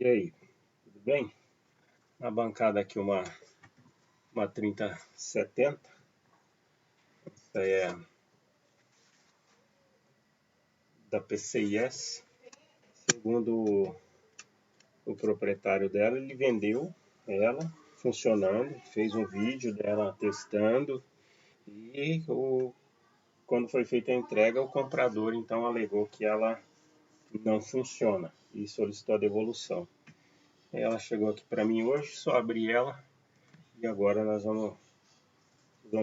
E aí, tudo bem? Na bancada aqui uma 3070. Essa é da PCIS. Segundo o proprietário dela, ele vendeu ela funcionando, fez um vídeo dela testando e quando foi feita a entrega, o comprador então alegou que ela não funciona e solicitou a devolução. Ela chegou aqui para mim hoje, só abri ela e agora nós vamos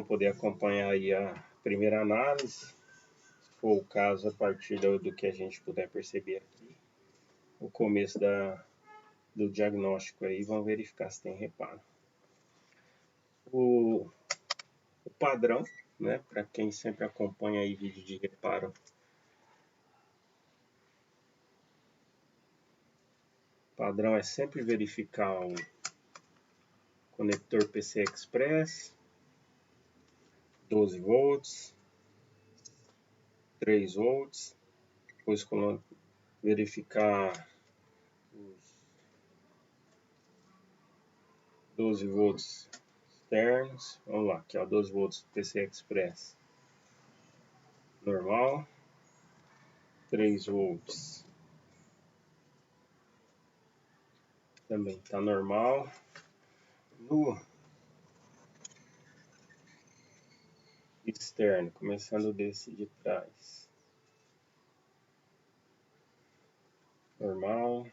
poder acompanhar aí a primeira análise, se for o caso, a partir do que a gente puder perceber aqui, o começo do diagnóstico aí, vamos verificar se tem reparo. O padrão, né, para quem sempre acompanha aí vídeo de reparo, padrão é sempre verificar o conector PCI Express, 12 volts, 3 volts, depois verificar os 12 volts externos. Vamos lá, aqui ó, 12 volts PCI Express normal, 3 volts também está normal. No externo, começando desse de trás, normal,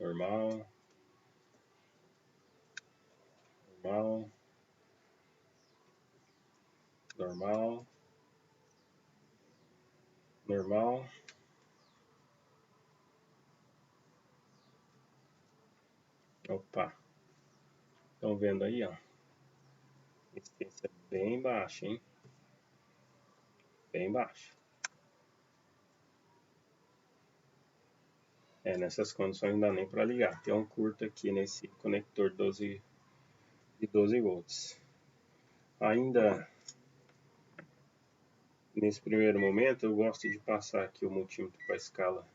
normal, normal, normal, normal. Opa, estão vendo aí, ó, resistência bem baixa, hein? Bem baixa. Nessas condições não dá nem para ligar. Tem um curto aqui nesse conector 12 volts. Ainda nesse primeiro momento, eu gosto de passar aqui o multímetro para a escala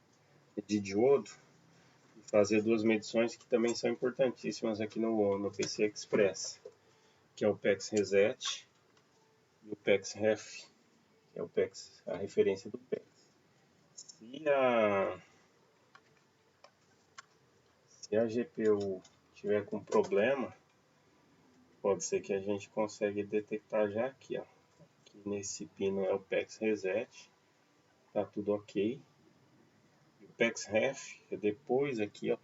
de diodo e fazer duas medições que também são importantíssimas aqui no PCI Express, que é o PEX Reset e o PEX Ref, que é o PEX, a referência do PEX. Se a GPU tiver com problema, pode ser que a gente consiga detectar já aqui, ó. Aqui nesse pino é o PEX Reset, tá tudo ok. E o PEX Ref é depois aqui, ó,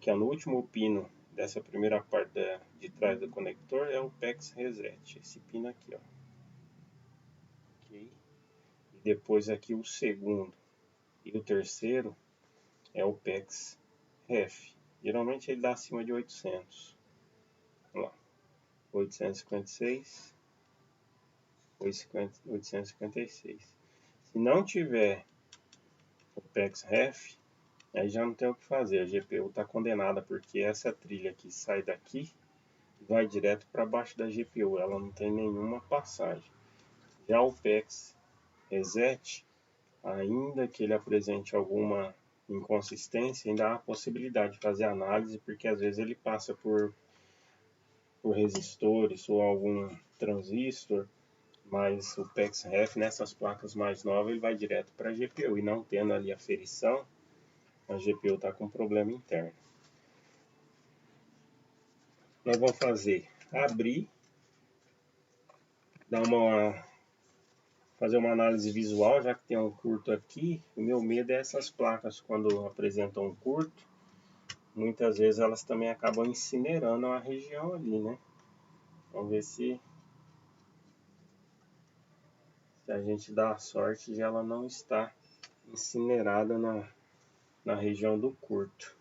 que é no último pino dessa primeira parte de trás do conector, é o PEX Reset, esse pino aqui, ó. Ok? E depois aqui o segundo e o terceiro é o PEX Ref. Geralmente ele dá acima de 800. Vamos lá. 856, 856. Se não tiver o PEX Ref, aí já não tem o que fazer. A GPU está condenada, porque essa trilha que sai daqui vai direto para baixo da GPU. Ela não tem nenhuma passagem. Já o PEX Reset, ainda que ele apresente alguma inconsistência, ainda há a possibilidade de fazer análise, porque às vezes ele passa por resistores ou algum transistor, mas o PEX Ref nessas placas mais novas ele vai direto para a GPU, e não tendo ali aferição, a GPU está com problema interno. Nós vamos abrir, fazer uma análise visual, já que tem um curto aqui. O meu medo é essas placas, quando apresentam um curto, muitas vezes elas também acabam incinerando a região ali, né? Vamos ver se a gente dá a sorte de ela não estar incinerada na região do curto.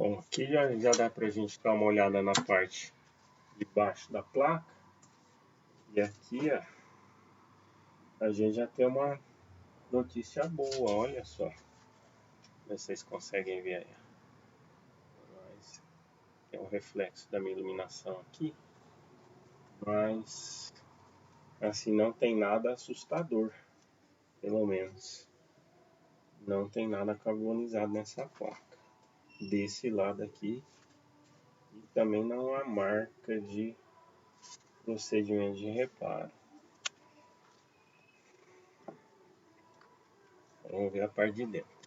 Bom, aqui já dá pra gente dar uma olhada na parte de baixo da placa. E aqui, ó, a gente já tem uma notícia boa, olha só. Vocês conseguem ver aí. Mas tem um reflexo da minha iluminação aqui. Mas assim, não tem nada assustador, pelo menos. Não tem nada carbonizado nessa placa. Desse lado aqui. E também não há marca de procedimento de reparo. Vamos ver a parte de dentro.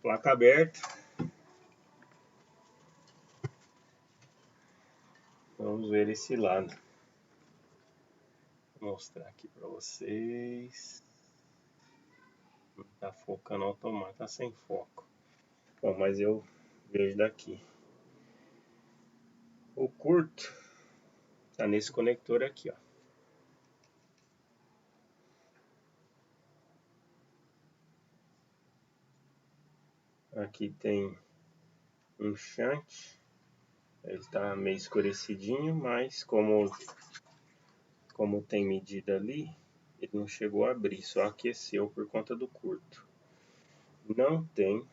Placa aberta. Vamos ver esse lado. Vou mostrar aqui para vocês. Não tá focando automático, tá sem foco. Bom, mas eu vejo daqui. O curto tá nesse conector aqui, ó. Aqui tem um shunt. Ele tá meio escurecidinho, mas como tem medida ali, ele não chegou a abrir, só aqueceu por conta do curto. Não tem.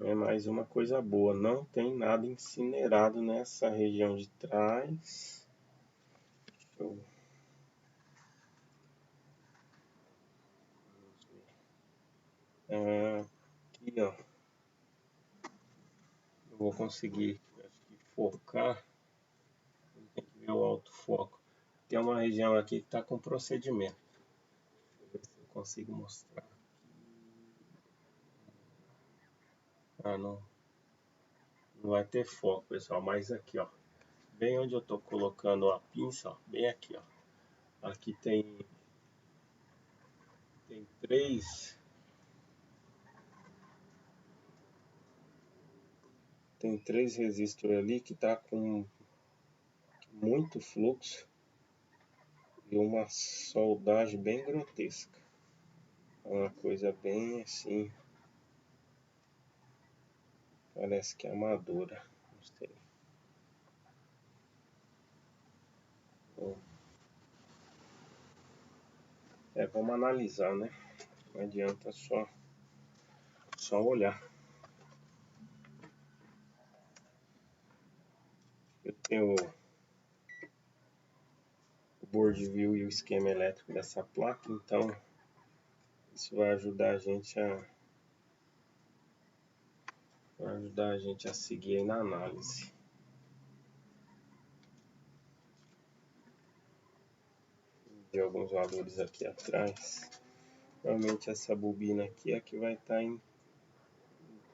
É mais uma coisa boa, não tem nada incinerado nessa região de trás. Deixa eu... aqui, ó. Eu vou conseguir, acho que focar. Tem que ver o autofoco. Tem uma região aqui que está com procedimento. Deixa eu ver se eu consigo mostrar. Ah, não vai ter foco, pessoal. Mas aqui, ó. Bem onde eu estou colocando a pinça, ó, bem aqui, ó. Aqui tem três. Tem três resistores ali que tá com muito fluxo e uma soldagem bem grotesca. Uma coisa bem assim, parece que é amadora, não sei. Bom, vamos analisar, né? Não adianta só olhar. Eu tenho o board view e o esquema elétrico dessa placa, então isso vai ajudar a gente a seguir aí na análise. De alguns valores aqui atrás. Realmente essa bobina aqui é que vai estar em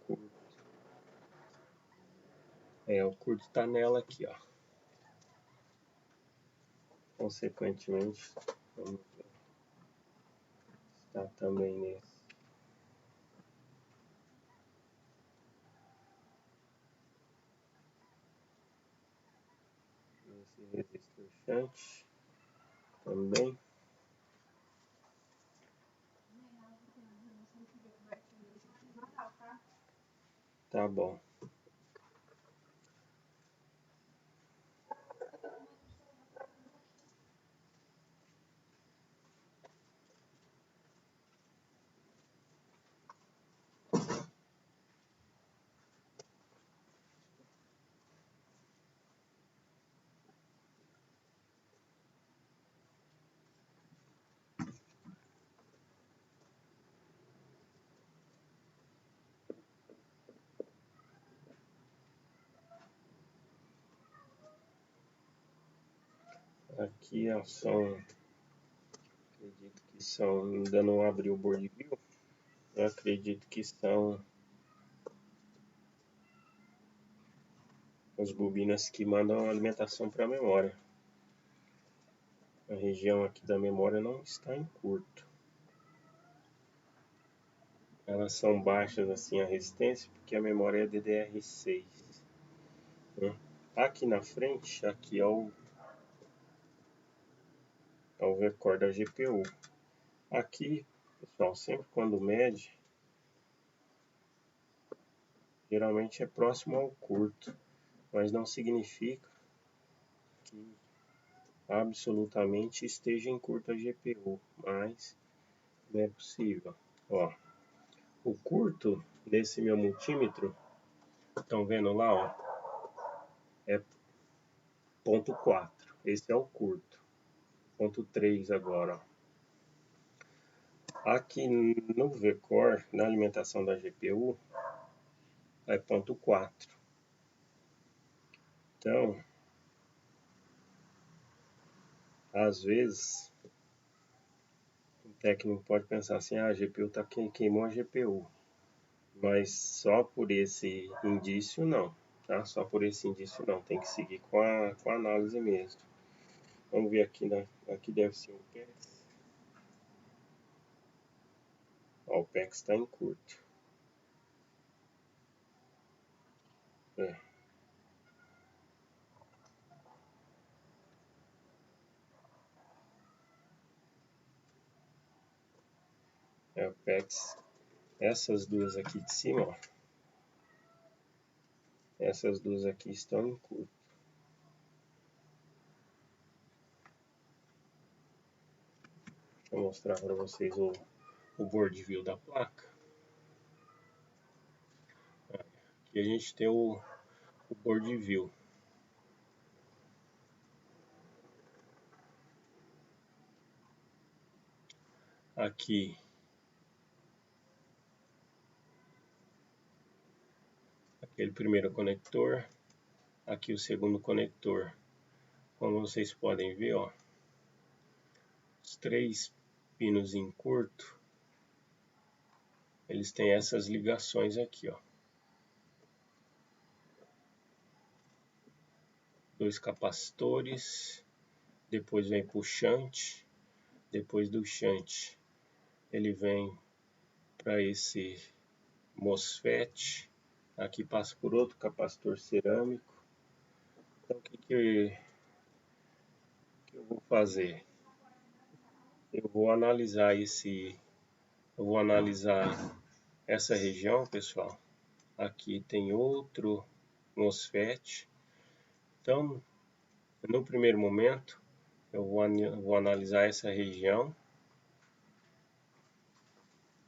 curto. O curto está nela aqui, ó. Consequentemente, vamos ver. Está também nesse resistor shunt também. Tá bom. Aqui ó, acredito que são, ainda não abri o board view, eu acredito que são as bobinas que mandam alimentação para a memória. A região aqui da memória não está em curto. elas são baixas assim a resistência, porque a memória é DDR6, né? Aqui na frente, aqui é o V-Core da GPU. Aqui, pessoal, sempre quando mede, geralmente é próximo ao curto, mas não significa que absolutamente esteja em curto a GPU, mas não é possível. Ó, o curto desse meu multímetro, estão vendo lá, ó, é 0.4. Esse é o curto. 0.3 agora, ó. Aqui no V-Core, na alimentação da GPU, é 0.4. Então, às vezes, o técnico pode pensar assim, a GPU queimou a GPU. Mas só por esse indício não, tá? Só por esse indício não, tem que seguir com a análise mesmo. Vamos ver aqui, aqui deve ser o PEX. Ó, o PEX está em curto. O PEX. Essas duas aqui de cima, ó. Essas duas aqui estão em curto. Deixa eu mostrar para vocês o board view da placa. Aqui a gente tem o board view. Aqui aquele primeiro conector, aqui o segundo conector. Como vocês podem ver, ó, os três pinos em curto, eles têm essas ligações aqui, ó. Dois capacitores, depois vem pro shunt, depois do shunt ele vem para esse MOSFET, aqui passa por outro capacitor cerâmico. Então o que eu vou fazer? Eu vou analisar essa região, pessoal. Aqui tem outro MOSFET. Então, no primeiro momento, eu vou analisar essa região.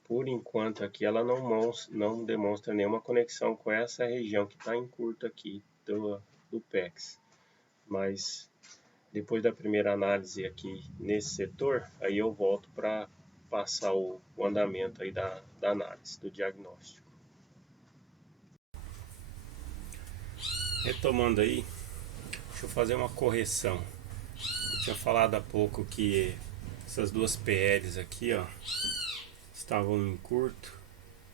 Por enquanto aqui ela não demonstra nenhuma conexão com essa região que está em curto aqui do PEX. Mas depois da primeira análise aqui nesse setor, aí eu volto para passar o andamento aí da análise, do diagnóstico. Retomando aí, deixa eu fazer uma correção. Eu tinha falado há pouco que essas duas PLs aqui, ó, estavam em curto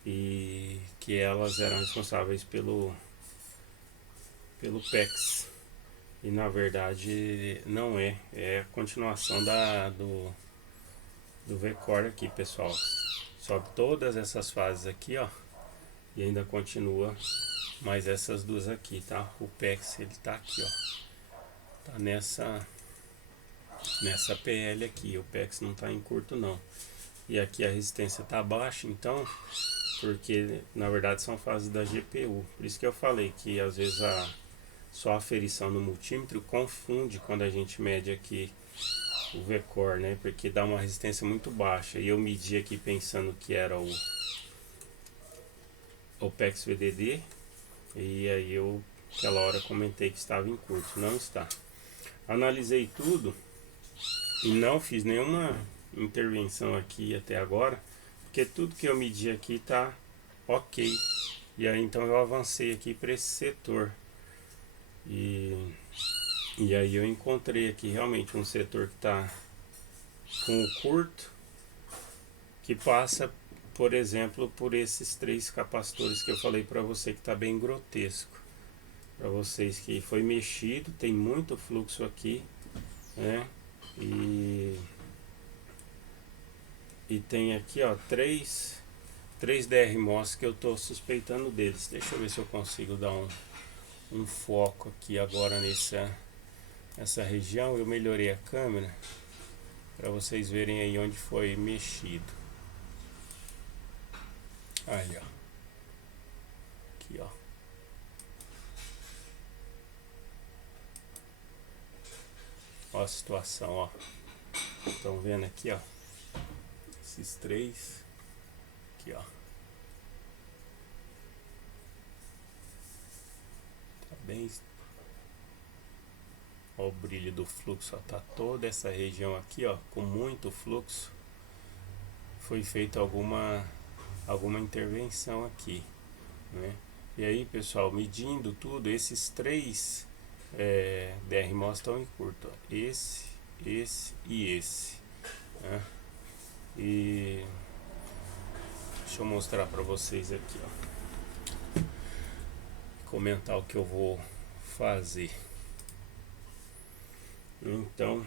e que elas eram responsáveis pelo PEX. E na verdade não é, é a continuação do V-Core aqui, pessoal. Sobe todas essas fases aqui, ó, e ainda continua mais essas duas aqui, tá? O PEX ele tá aqui, ó, tá nessa PL aqui. O PEX não tá em curto não. E aqui a resistência tá baixa, então, porque na verdade são fases da GPU. Por isso que eu falei que às vezes só a aferição no multímetro confunde quando a gente mede aqui o V-Core, né? Porque dá uma resistência muito baixa. E eu medi aqui pensando que era o PEX VDD. E aí eu, aquela hora, comentei que estava em curto. Não está. Analisei tudo e não fiz nenhuma intervenção aqui até agora, porque tudo que eu medi aqui tá ok. E aí então eu avancei aqui para esse setor. E aí eu encontrei aqui realmente um setor que está com o curto, que passa, por exemplo, por esses três capacitores que eu falei para você, que está bem grotesco. Para vocês que foi mexido, tem muito fluxo aqui, né? E tem aqui, ó, três 3 DR-MOS que eu tô suspeitando deles. Deixa eu ver se eu consigo dar um foco aqui agora nessa região. Eu melhorei a câmera para vocês verem aí onde foi mexido. Aí, ó. Aqui, ó. Ó a situação, ó. Estão vendo aqui, ó. Esses 3. Aqui, ó. Tá bem. Ó o brilho do fluxo, ó. Tá toda essa região aqui, ó, com muito fluxo. Foi feita alguma intervenção aqui, né? E aí, pessoal, medindo tudo, esses 3 DR-MOS estão em curto, ó. Esse e esse, né? E deixa eu mostrar para vocês aqui, ó. Comentar o que eu vou fazer. Então,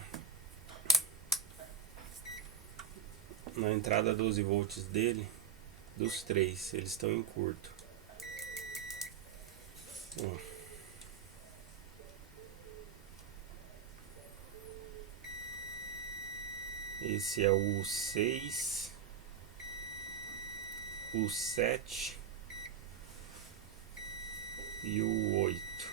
na entrada 12 volts dele, dos 3, eles estão em curto. Esse é o 6, o 7 e o 8.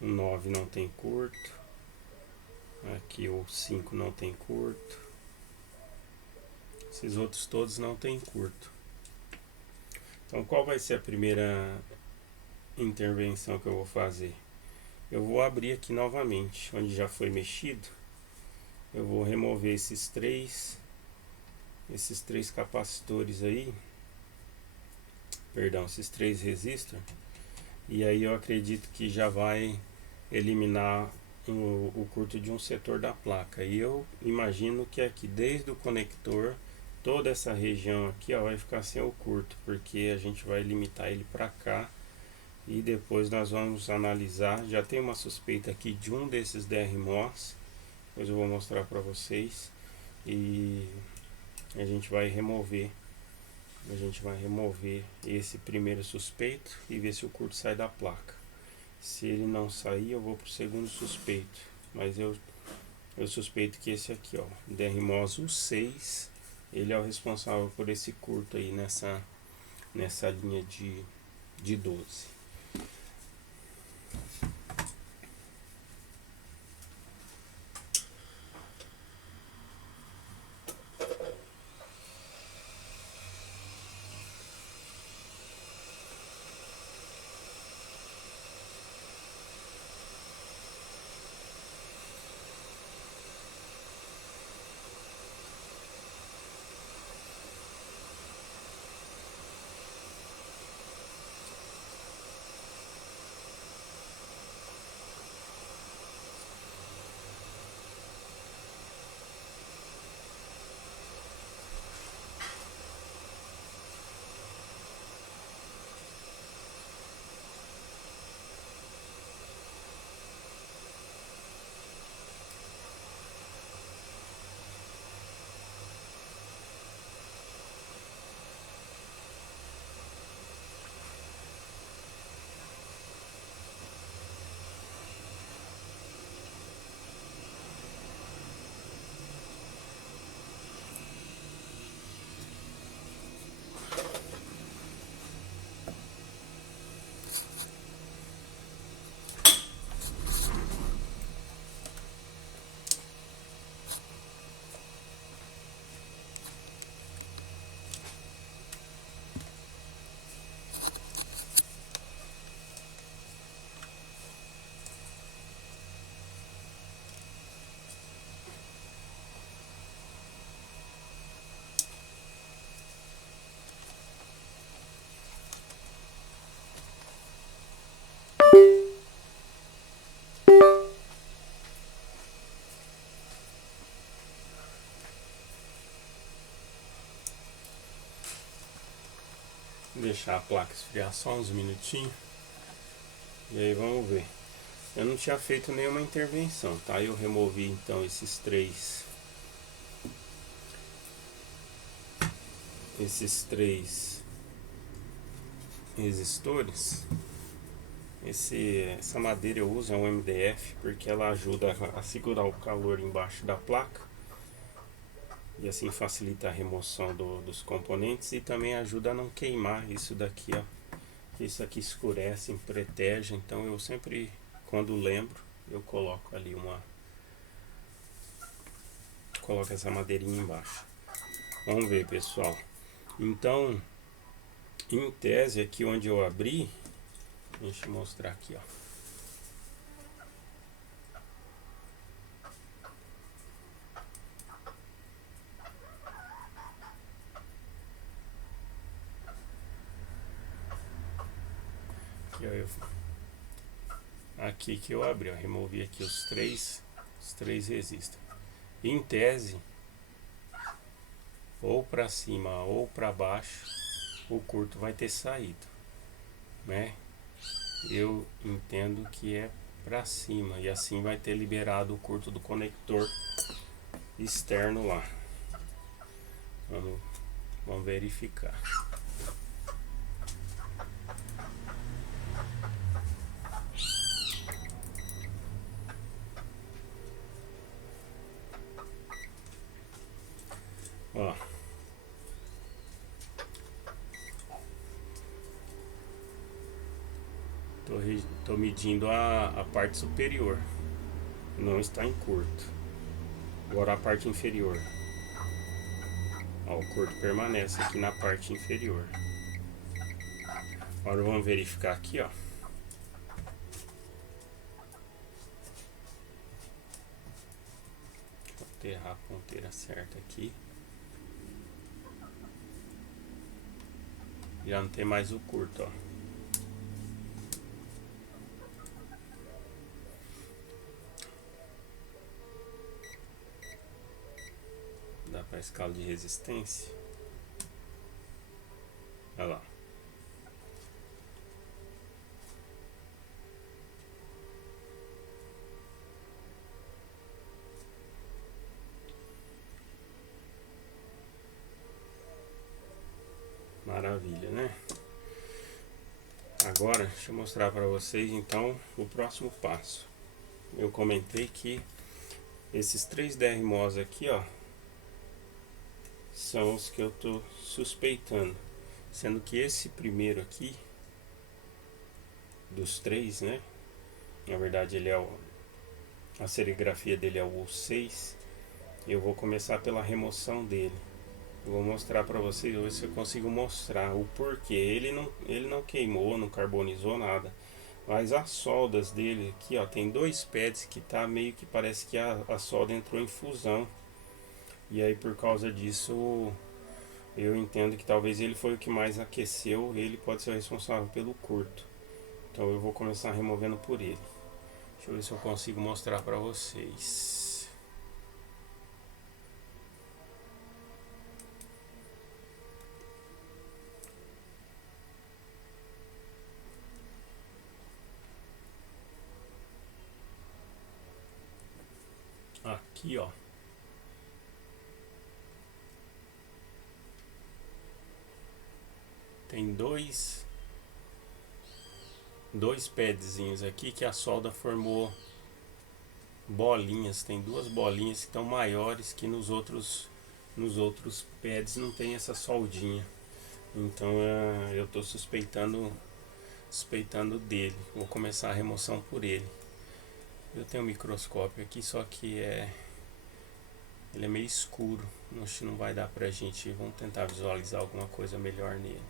O 9 não tem curto. Aqui o 5 não tem curto. Esses outros todos não tem curto. Então qual vai ser a primeira intervenção que eu vou fazer? Eu vou abrir aqui novamente, onde já foi mexido. Eu vou remover esses três capacitores aí, perdão, esses 3 resistores, e aí eu acredito que já vai eliminar o curto de um setor da placa. E eu imagino que aqui desde o conector, toda essa região aqui, ó, vai ficar sem o curto, porque a gente vai limitar ele para cá. E depois nós vamos analisar. Já tem uma suspeita aqui de um desses DR-MOS, depois eu vou mostrar para vocês. E a gente vai remover esse primeiro suspeito e ver se o curto sai da placa. Se ele não sair, eu vou pro segundo suspeito, mas eu suspeito que esse aqui, ó, DR-MOS U6, ele é o responsável por esse curto aí nessa linha de 12. Deixar a placa esfriar só uns minutinhos e aí vamos ver. Eu não tinha feito nenhuma intervenção, tá? Eu removi então esses 3 esses 3 resistores. Essa madeira eu uso, é um MDF, porque ela ajuda a segurar o calor embaixo da placa e assim facilita a remoção dos componentes, e também ajuda a não queimar isso daqui, ó. Isso aqui escurece, protege, então eu sempre, quando lembro, eu coloco ali coloco essa madeirinha embaixo. Vamos ver, pessoal. Então, em tese, aqui onde eu abri, deixa eu mostrar aqui, ó. Aqui que eu abri, ó, removi aqui os três resistores. Em tese, ou para cima ou para baixo, o curto vai ter saído, né? Eu entendo que é para cima, e assim vai ter liberado o curto do conector externo lá. Vamos verificar. Ó, tô medindo a parte superior, não está em curto. Agora a parte inferior, ó, o curto permanece aqui na parte inferior. Agora vamos verificar aqui, ó. Vou aterrar a ponteira certa aqui. Já não tem mais o curto, ó. Dá para escala de resistência. Olha lá. Maravilha, né? Agora, deixa eu mostrar para vocês então o próximo passo. Eu comentei que esses 3 DRMOS aqui, ó, são os que eu tô suspeitando, sendo que esse primeiro aqui dos 3, né? Na verdade ele é a serigrafia dele é o U6. Eu vou começar pela remoção dele. Eu vou mostrar para vocês, ver se eu consigo mostrar o porquê. Ele não queimou, não carbonizou nada, mas as soldas dele aqui, ó, tem 2 pads que tá meio que parece que a solda entrou em fusão, e aí por causa disso eu entendo que talvez ele foi o que mais aqueceu. Ele pode ser o responsável pelo curto, então eu vou começar removendo por ele. Deixa eu ver se eu consigo mostrar para vocês. Aqui, ó, tem dois padzinhos aqui que a solda formou bolinhas. Tem 2 bolinhas que estão maiores que nos outros pads não tem essa soldinha. Então eu tô suspeitando dele. Vou começar a remoção por ele. Eu tenho um microscópio aqui, só que ele é meio escuro. Acho que não vai dar pra gente. Vamos tentar visualizar alguma coisa melhor nele.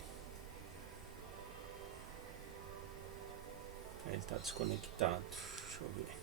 Ele está desconectado. Deixa eu ver.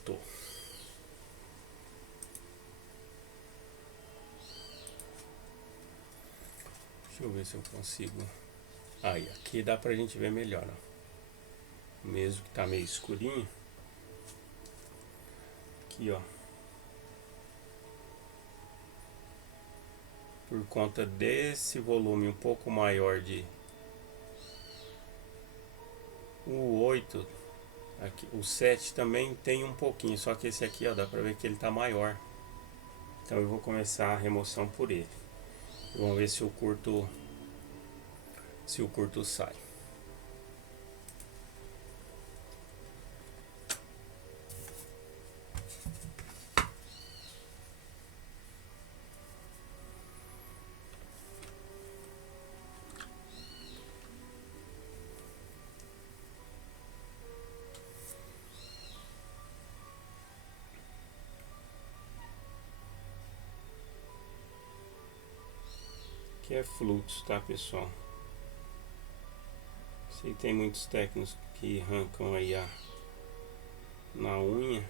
voltou. Deixa eu ver se eu consigo. Aí, aqui dá pra gente ver melhor, ó. Mesmo que tá meio escurinho. Aqui, ó. Por conta desse volume um pouco maior de o 8, aqui, o 7 também tem um pouquinho, só que esse aqui, ó, dá pra ver que ele tá maior. Então eu vou começar a remoção por ele. Vamos ver se o curto sai. Aqui é fluxo, tá, pessoal? Sei que tem muitos técnicos que arrancam aí na unha,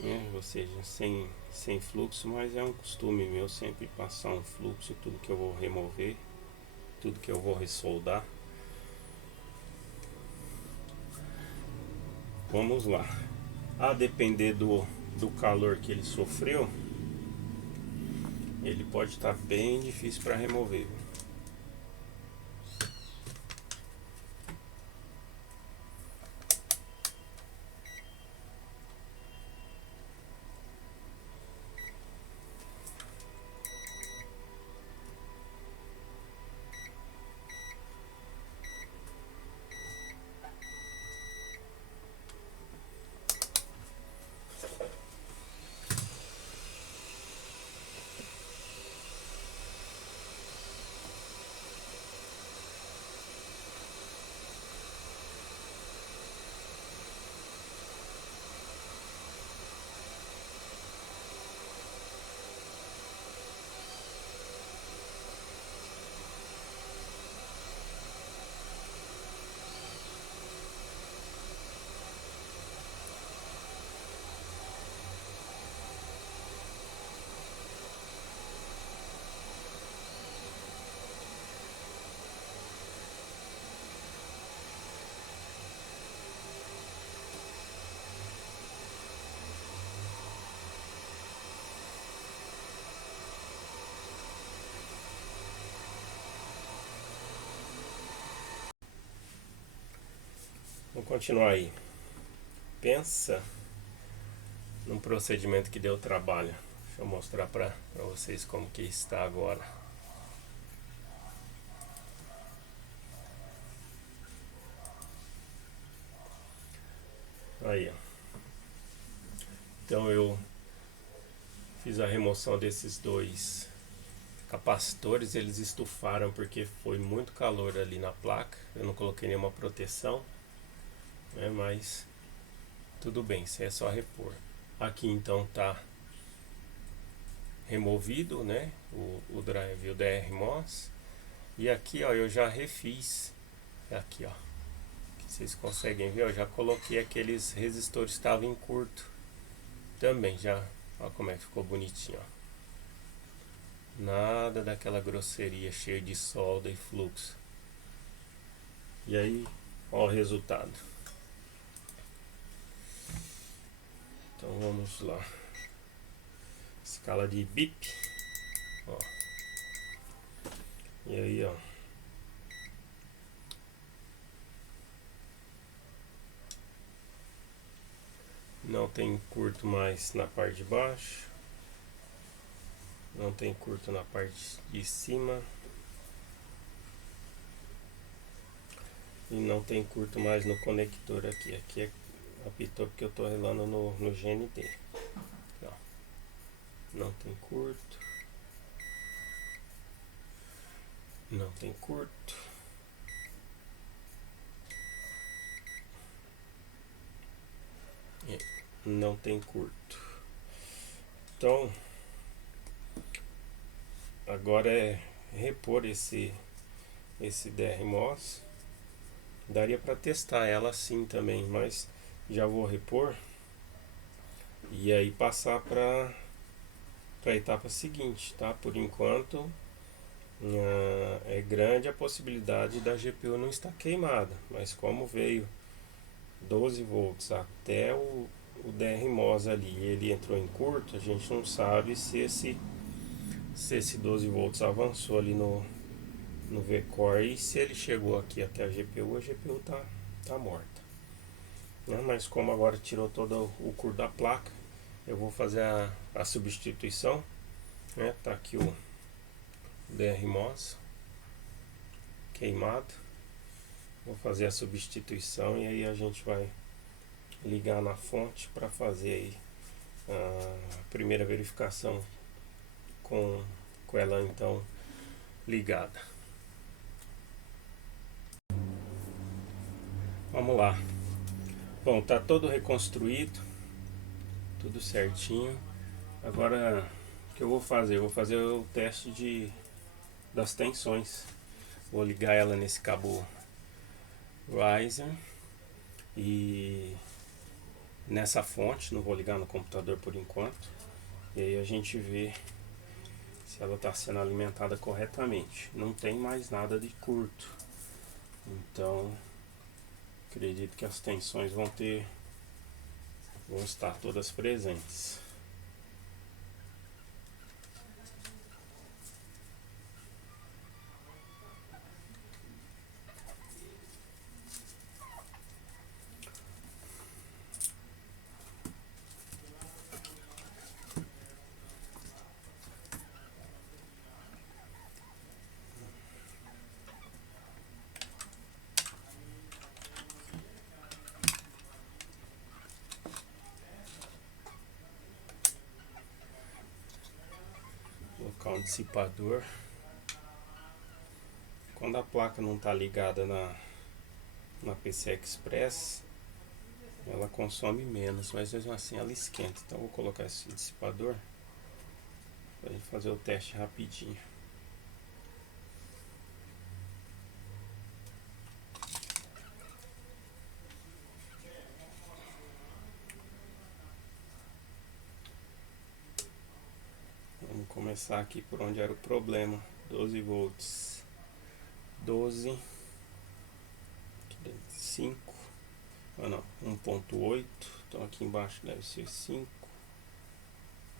né? Ou seja, sem fluxo, mas é um costume meu sempre passar um fluxo, tudo que eu vou remover, tudo que eu vou ressoldar. Vamos lá. A depender do calor que ele sofreu, ele pode estar bem difícil para remover. Vamos continuar aí. Pensa num procedimento que deu trabalho. Deixa eu mostrar para vocês como que está agora. Aí, ó. Então eu fiz a remoção desses dois capacitores, eles estufaram porque foi muito calor ali na placa. Eu não coloquei nenhuma proteção, né? Mas tudo bem, isso é só repor. Aqui então tá removido, né, o drive, o DRMOS. E aqui, ó, eu já refiz. Aqui, ó, que vocês conseguem ver, eu já coloquei aqueles resistores que estavam em curto também, já. Ó como é que ficou bonitinho, ó. Nada daquela grosseria cheia de solda e fluxo. E aí, ó o resultado. Então vamos lá. Escala de BIP. Ó. E aí, ó. Não tem curto mais na parte de baixo. Não tem curto na parte de cima. E não tem curto mais no conector aqui. Aqui é apitou porque eu estou relando no GND. Aqui, ó. Não tem curto. Não tem curto. Não tem curto. Então agora é repor esse DRMOS. Daria para testar ela assim também, mas já vou repor e aí passar para a etapa seguinte, tá? Por enquanto é grande a possibilidade da GPU não estar queimada, mas como veio 12 volts até o DRMOS ali, ele entrou em curto, a gente não sabe se esse 12 volts avançou ali no V-Core e se ele chegou aqui até a GPU tá morta, né? Mas como agora tirou todo o curto da placa, eu vou fazer a substituição, né? Tá aqui o DRMOS queimado, vou fazer a substituição e aí a gente vai ligar na fonte para fazer aí a primeira verificação com ela então ligada. Vamos lá. Bom, tá todo reconstruído, tudo certinho. Agora o que eu vou fazer? Eu vou fazer o teste das tensões. Vou ligar ela nesse cabo Ryzen e nessa fonte, não vou ligar no computador por enquanto. E aí a gente vê se ela está sendo alimentada corretamente. Não tem mais nada de curto, então acredito que as tensões vão estar todas presentes. Vou colocar um dissipador. Quando a placa não está ligada na PCI Express, ela consome menos, mas mesmo assim ela esquenta. Então vou colocar esse dissipador para a gente fazer o teste rapidinho. Vamos começar aqui por onde era o problema. 12 volts. 12. 5. Ah não, 1.8. Então aqui embaixo deve ser 5.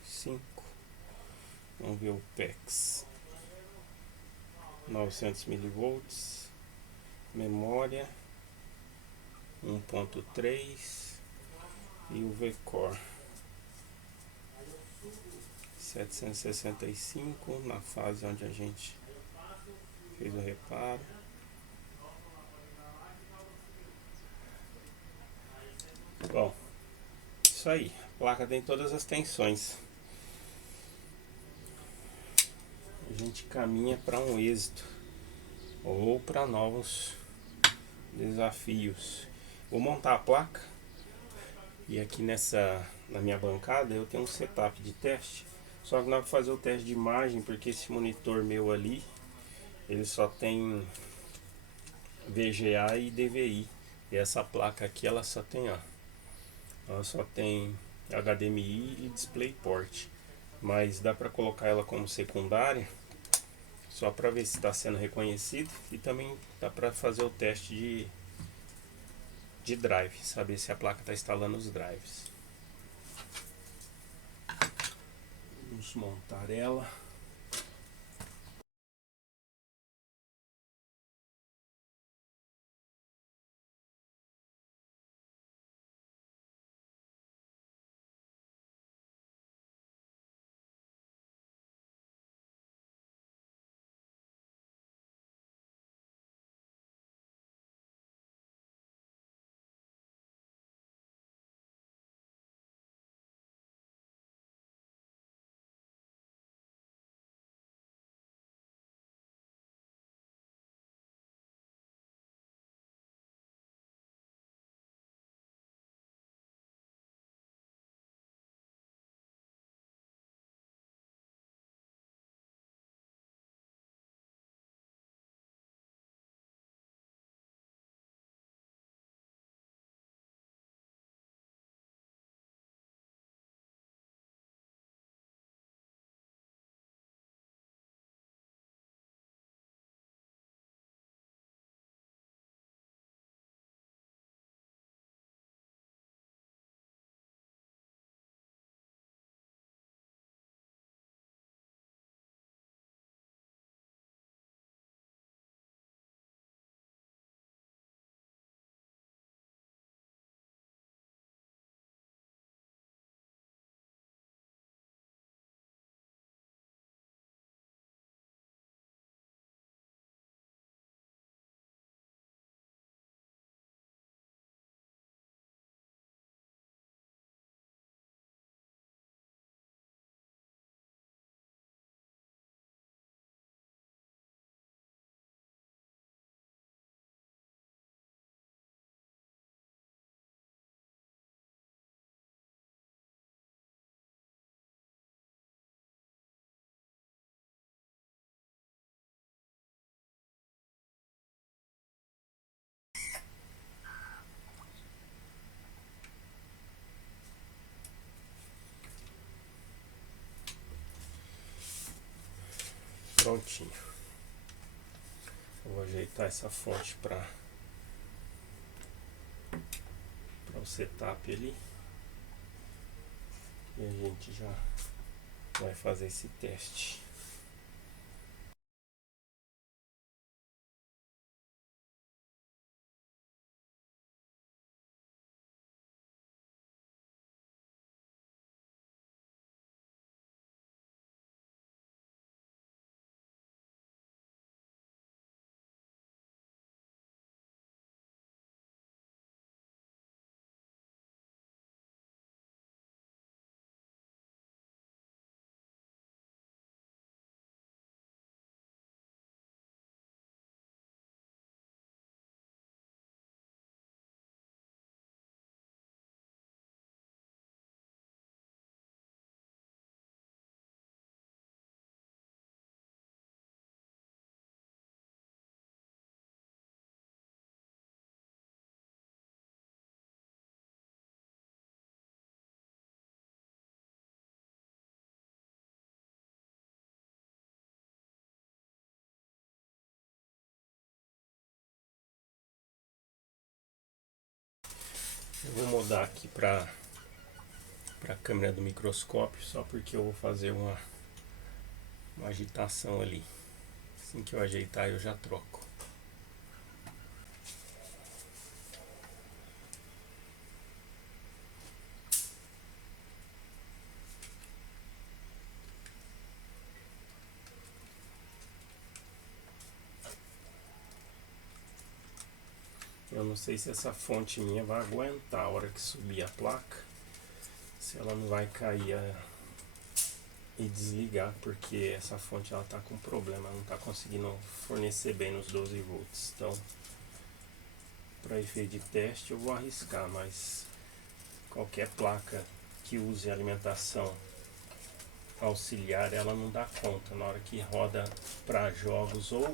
5. Vamos ver o PEX. 900 milivolts. Memória 1.3. E o V-Core 765 na fase onde a gente fez o reparo. Bom, isso aí, a placa tem todas as tensões. A gente caminha para um êxito ou para novos desafios. Vou montar a placa e aqui na minha bancada eu tenho um setup de teste. Só que não dá para fazer o teste de imagem porque esse monitor meu ali ele só tem VGA e DVI. E essa placa aqui ela só tem ela só tem HDMI e DisplayPort. Mas dá para colocar ela como secundária só para ver se está sendo reconhecido e também dá para fazer o teste de drive, saber se a placa está instalando os drives. Vamos montar ela. prontinho. Eu vou ajeitar essa fonte para o setup ali. E a gente já vai fazer esse teste. Eu vou mudar aqui para a câmera do microscópio, só porque eu vou fazer uma agitação ali. Assim que eu ajeitar eu já troco. Eu não sei se essa fonte minha vai aguentar a hora que subir a placa, se ela não vai cair e desligar, porque essa fonte ela tá com problema, ela não tá conseguindo fornecer bem nos 12 volts. Então, para efeito de teste eu vou arriscar, mas qualquer placa que use alimentação auxiliar ela não dá conta. Na hora que roda para jogos ou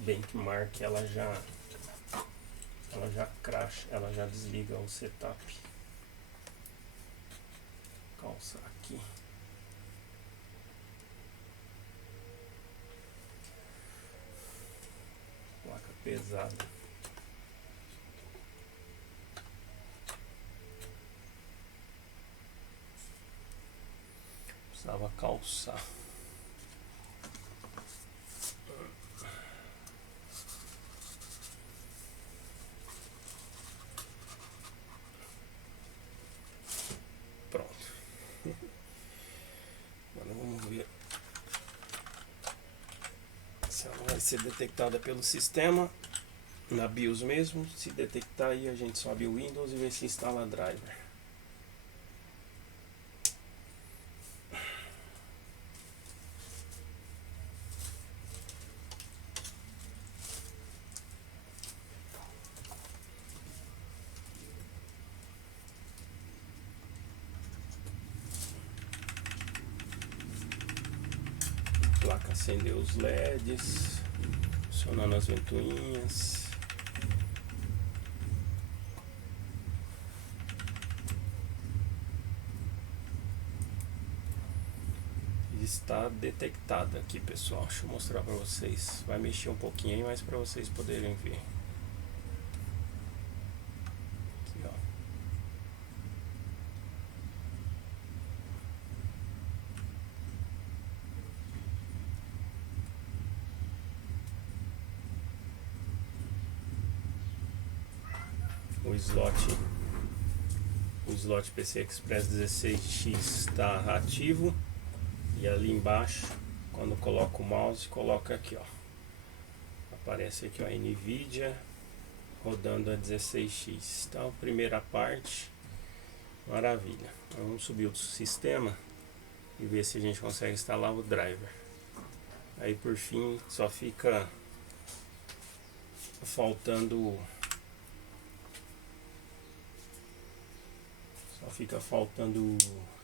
benchmark ela já crash, ela já desliga o setup. Vou calçar aqui. Placa pesada. Precisava calçar. Pronto. Agora vamos ver se ela vai ser detectada pelo sistema na BIOS mesmo. Se detectar aí a gente sobe o Windows e vê se instala driver. Placa acendeu os LEDs, funcionando as ventoinhas. Está detectada aqui, pessoal. Deixa eu mostrar para vocês. Vai mexer um pouquinho aí, mas para vocês poderem ver. Aqui, ó. O slot PCI Express 16X está ativo. E ali embaixo, quando coloca o mouse, coloca aqui, ó. Aparece aqui, ó, NVIDIA rodando a 16X. Então, primeira parte, maravilha. Vamos subir o sistema e ver se a gente consegue instalar o driver. Aí, por fim, só fica faltando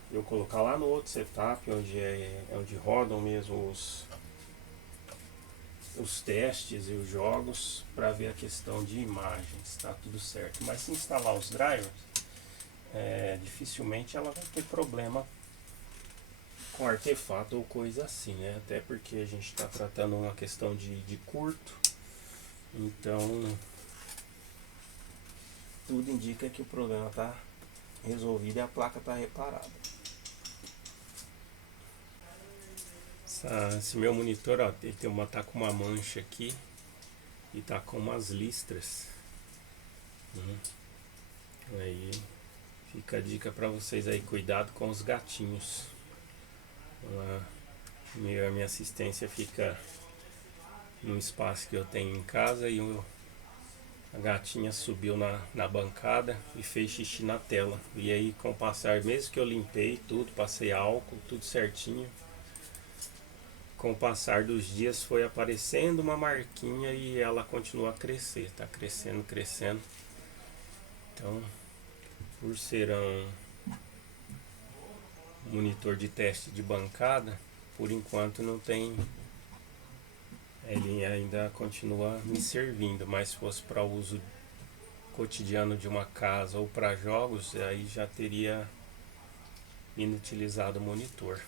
eu colocar lá no outro setup, onde rodam mesmo os testes e os jogos, para ver a questão de imagens, tá tudo certo. Mas se instalar os drivers, dificilmente ela vai ter problema com artefato ou coisa assim, né? Até porque a gente está tratando uma questão de curto, então tudo indica que o problema está resolvido e a placa está reparada. Esse meu monitor, ó, ele tá com uma mancha aqui e tá com umas listras. Aí fica a dica para vocês aí, cuidado com os gatinhos. A minha assistência fica num espaço que eu tenho em casa e a gatinha subiu na bancada e fez xixi na tela. E aí, com o passar, mesmo que eu limpei tudo, passei álcool, tudo certinho, com o passar dos dias foi aparecendo uma marquinha e ela continua a crescer, tá crescendo, crescendo. Então, por ser um monitor de teste de bancada, por enquanto não tem, ele ainda continua me servindo, mas se fosse para uso cotidiano de uma casa ou para jogos, aí já teria inutilizado o monitor.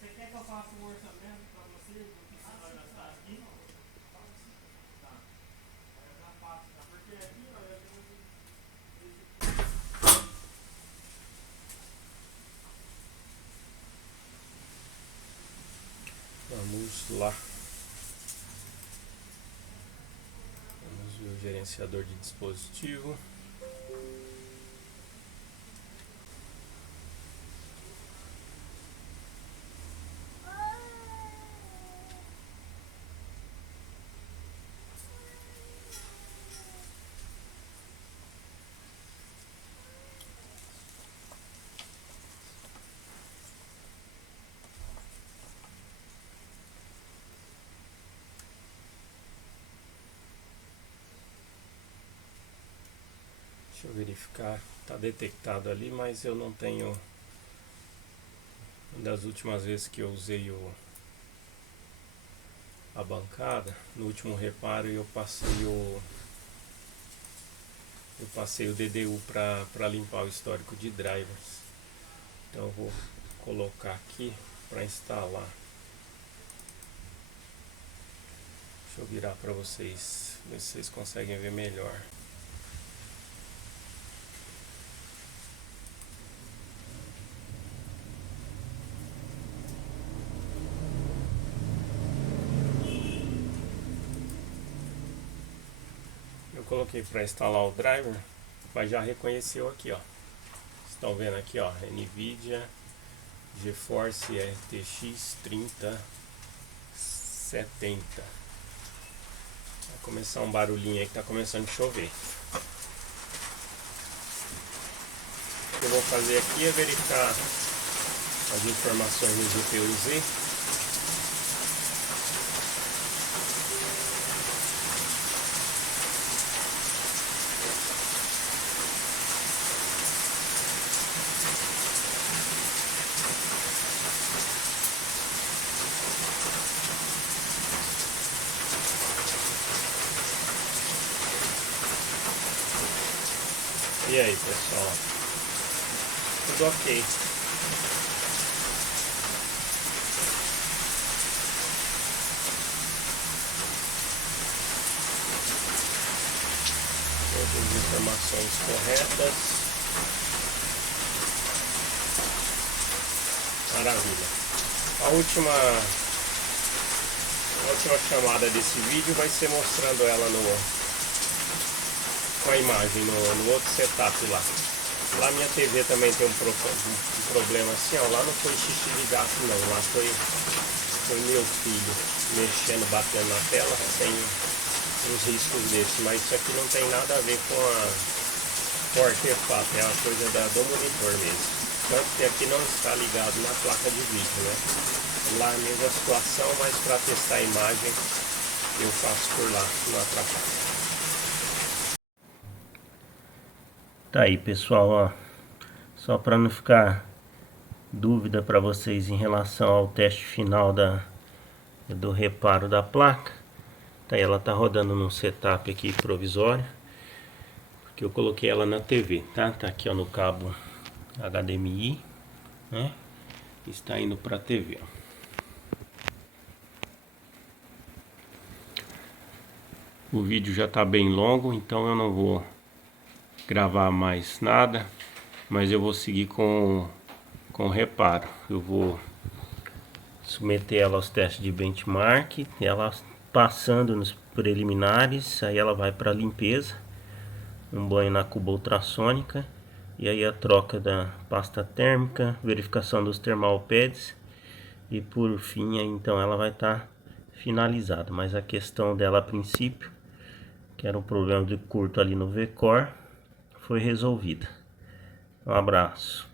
Você quer que eu faça um orçamento para você do que você vai gastar aqui? Tá. Eu já faço, tá? Porque aqui, ó, eu Vamos lá. Vamos ver o gerenciador de dispositivo. Deixa eu verificar, está detectado ali, mas eu não tenho. Das últimas vezes que eu usei a bancada, no último reparo eu passei o DDU para limpar o histórico de drivers. Então eu vou colocar aqui para instalar. Deixa eu virar para vocês, ver se vocês conseguem ver melhor. Eu coloquei para instalar o driver, mas já reconheceu aqui, ó. Estão vendo aqui, ó, NVIDIA GeForce RTX 3070. Vai começar um barulhinho aí que tá começando a chover. O que eu vou fazer aqui é verificar as informações do GPU-Z. E aí, pessoal, tudo ok. Todas as informações corretas. Maravilha. A última chamada desse vídeo vai ser mostrando ela com a imagem no outro setup lá. Lá minha TV também tem um problema assim, ó. Lá não foi xixi de gato não, lá foi meu filho mexendo, batendo na tela, sem uns riscos desses. Mas isso aqui não tem nada a ver com o artefato, é uma coisa do monitor mesmo. Tanto que aqui não está ligado na placa de vídeo, né? Lá a mesma situação, mas para testar a imagem eu faço por lá, não atrapalha. Tá aí, pessoal, ó, só para não ficar dúvida para vocês em relação ao teste final do reparo da placa. Tá, ela tá rodando num setup aqui provisório, porque eu coloquei ela na TV, tá? Tá aqui ó, no cabo HDMI, né? Está indo para a TV. O vídeo já está bem longo, então eu não vou gravar mais nada, mas eu vou seguir com o reparo. Eu vou submeter ela aos testes de benchmark, ela passando nos preliminares, aí ela vai para limpeza, um banho na cuba ultrassônica, e aí a troca da pasta térmica, verificação dos thermal pads, e por fim então ela vai estar finalizada. Mas a questão dela a princípio, que era um problema de curto ali no V-Core, foi resolvida. Um abraço.